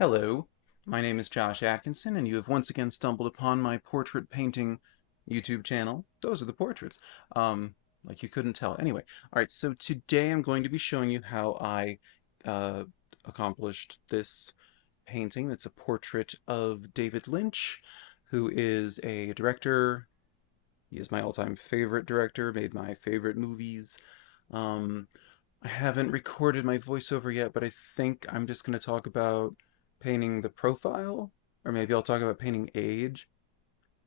Hello, my name is Josh Atkinson, and you have once again stumbled upon my portrait painting YouTube channel. Those are the portraits. Like you couldn't tell. Anyway, all right, so today I'm going to be showing you how I uh, accomplished this painting. It's a portrait of David Lynch, who is a director. He is my all-time favorite director, made my favorite movies. Um, I haven't recorded my voiceover yet, but I think I'm just going to talk about painting the profile, or maybe I'll talk about painting age.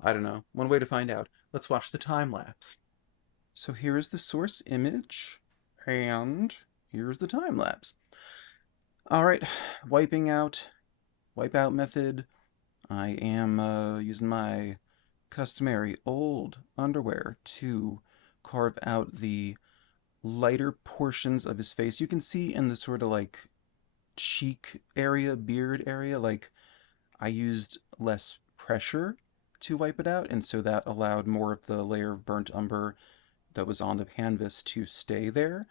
I don't know. One way to find out. Let's watch the time lapse. So here is the source image, and here's the time lapse. All right, wiping out, wipeout method. I am using my customary old underwear to carve out the lighter portions of his face. You can see in the sort of like cheek area, beard area, like I used less pressure to wipe it out, and so that allowed more of the layer of burnt umber that was on the canvas to stay there.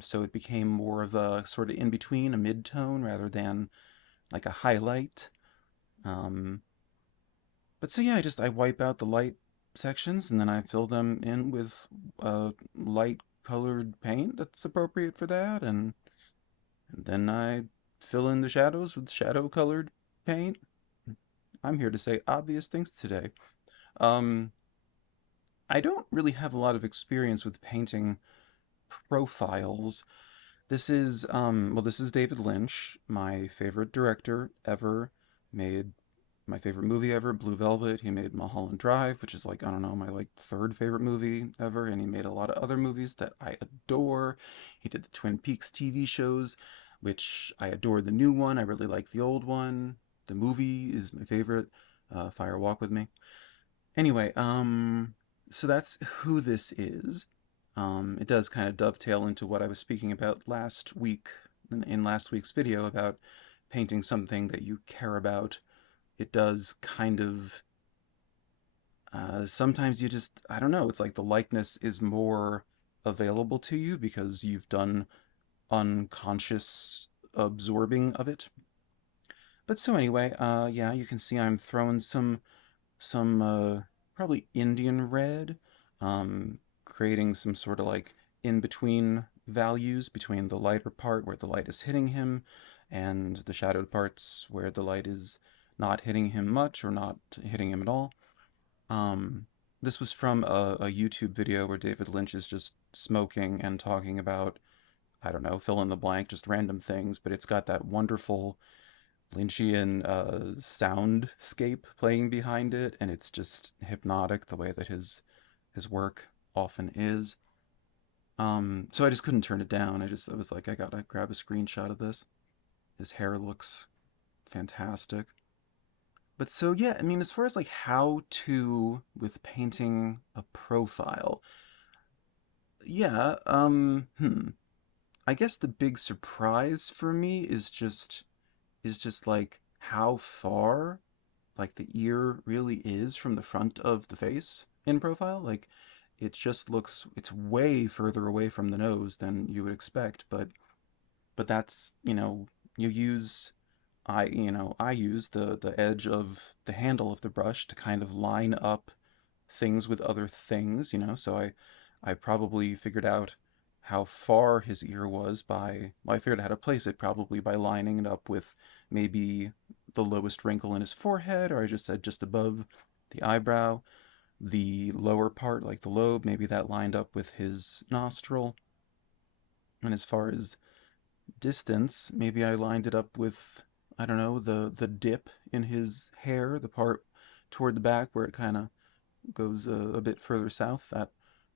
So it became more of a sort of in between, a mid-tone rather than like a highlight. Um, but so yeah, I wipe out the light sections and then I fill them in with light colored paint that's appropriate for that, and then I fill in the shadows with shadow colored paint. I'm here to say obvious things today. Um, I don't really have a lot of experience with painting profiles. This is David Lynch, my favorite director ever, made my favorite movie ever, Blue Velvet. He made Mulholland Drive, which is like, I don't know, my like third favorite movie ever, and he made a lot of other movies that I adore. He did the Twin Peaks TV shows, which I adore the new one. I really like the old one. The movie is my favorite, Fire Walk with Me. Anyway, so that's who this is. It does kind of dovetail into what I was speaking about last week in last week's video about painting something that you care about. It does kind of sometimes you just, I don't know, it's like the likeness is more available to you because you've done unconscious absorbing of it. But so anyway, yeah, you can see I'm throwing some probably Indian red, creating some sort of like in between values between the lighter part where the light is hitting him and the shadowed parts where the light is not hitting him much or not hitting him at all. Um, this was from a YouTube video where David Lynch is just smoking and talking about, I don't know, fill in the blank, just random things, but it's got that wonderful Lynchian soundscape playing behind it, and it's just hypnotic the way that his work often is. So I just couldn't turn it down. I was like, I gotta grab a screenshot of this. His hair looks fantastic. But so yeah, I mean, as far as like how to with painting a profile, yeah, I guess the big surprise for me is just like how far like the ear really is from the front of the face in profile. Like it just looks it's way further away from the nose than you would expect, but that's, you know, you use I use the edge of the handle of the brush to kind of line up things with other things, you know. So I probably figured out how far his ear was by, well, I figured out how to place it probably by lining it up with maybe the lowest wrinkle in his forehead, or I just said just above the eyebrow, the lower part, like the lobe, maybe that lined up with his nostril. And as far as distance, maybe I lined it up with, I don't know, the dip in his hair, the part toward the back where it kind of goes a bit further south.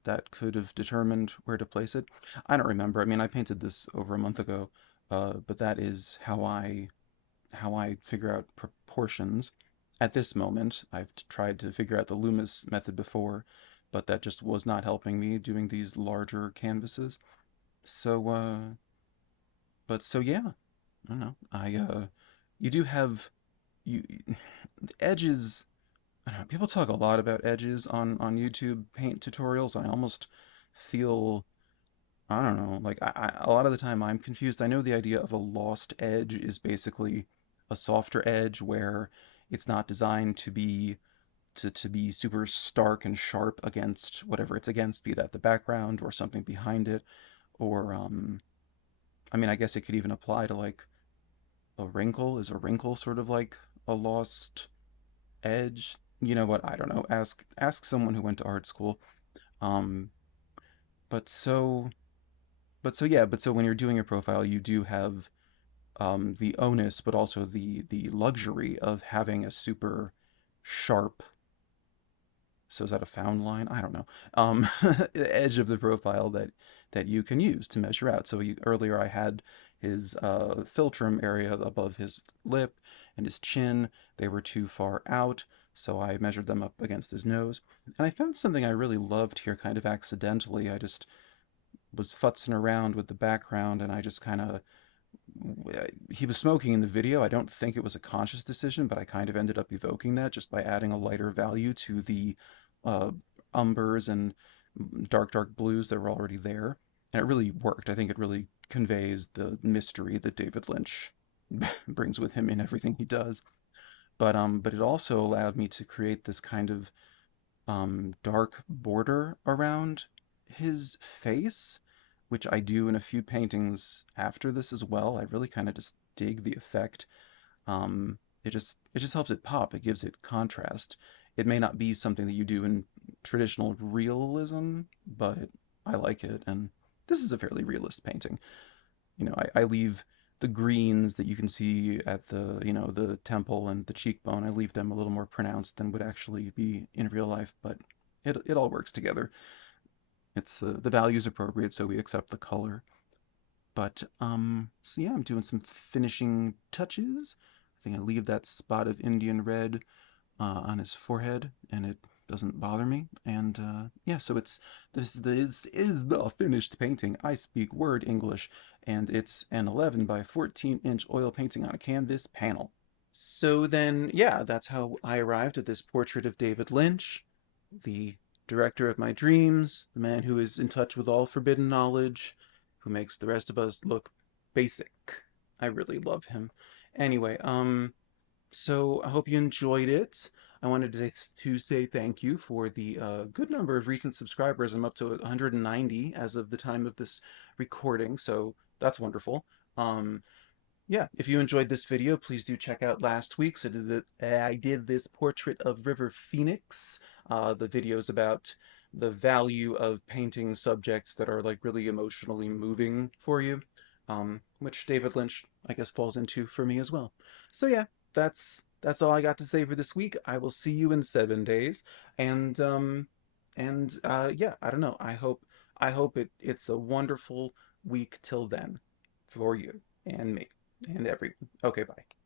That could have determined where to place it. I don't remember. I mean, I painted this over a month ago, but that is how I figure out proportions. At this moment, I've tried to figure out the Loomis method before, but that just was not helping me doing these larger canvases. So, but so yeah, I don't know. You do have you edges. I don't know, people talk a lot about edges on YouTube paint tutorials. I almost feel, I don't know, like a lot of the time I'm confused. I know the idea of a lost edge is basically a softer edge where it's not designed to be to be super stark and sharp against whatever it's against, be that the background or something behind it, or I mean, I guess it could even apply to like a wrinkle. Is a wrinkle sort of like a lost edge? You know what? I don't know. Ask someone who went to art school. Um, but so but so when you're doing a profile, you do have the onus, but also the luxury of having a super sharp. So is that a found line? I don't know. Edge of the profile that you can use to measure out. So earlier I had his philtrum area above his lip and his chin. They were too far out, so I measured them up against his nose. And I found something I really loved here kind of accidentally. I just was futzing around with the background and I just kind of he was smoking in the video. I don't think it was a conscious decision, but I kind of ended up evoking that just by adding a lighter value to the uh, umbers and dark blues that were already there. And it really worked. I think it really conveys the mystery that David Lynch brings with him in everything he does. But it also allowed me to create this kind of dark border around his face, which I do in a few paintings after this as well. I really kind of just dig the effect. It just helps it pop. It gives it contrast. It may not be something that you do in traditional realism, but I like it, and this is a fairly realist painting. I leave the greens that you can see at the temple and the cheekbone, I leave them a little more pronounced than would actually be in real life, but it all works together. It's the value's appropriate, so we accept the color. But so yeah, I'm doing some finishing touches. I think I leave that spot of Indian red on his forehead, and it doesn't bother me. And yeah, so this is the finished painting. I speak word English, and it's an 11 by 14-inch oil painting on a canvas panel. So then, yeah, that's how I arrived at this portrait of David Lynch, the director of my dreams, the man who is in touch with all forbidden knowledge, who makes the rest of us look basic. I really love him. Anyway, so I hope you enjoyed it. I wanted to say thank you for the good number of recent subscribers. I'm up to 190 as of the time of this recording, so that's wonderful. Um, yeah, if you enjoyed this video, please do check out last week's. I did this portrait of River Phoenix. The video's about the value of painting subjects that are like really emotionally moving for you, which David Lynch, I guess, falls into for me as well. So yeah, that's all I got to say for this week. I will see you in 7 days, and yeah, I don't know. I hope it's a wonderful week till then for you and me and everyone. Okay, bye.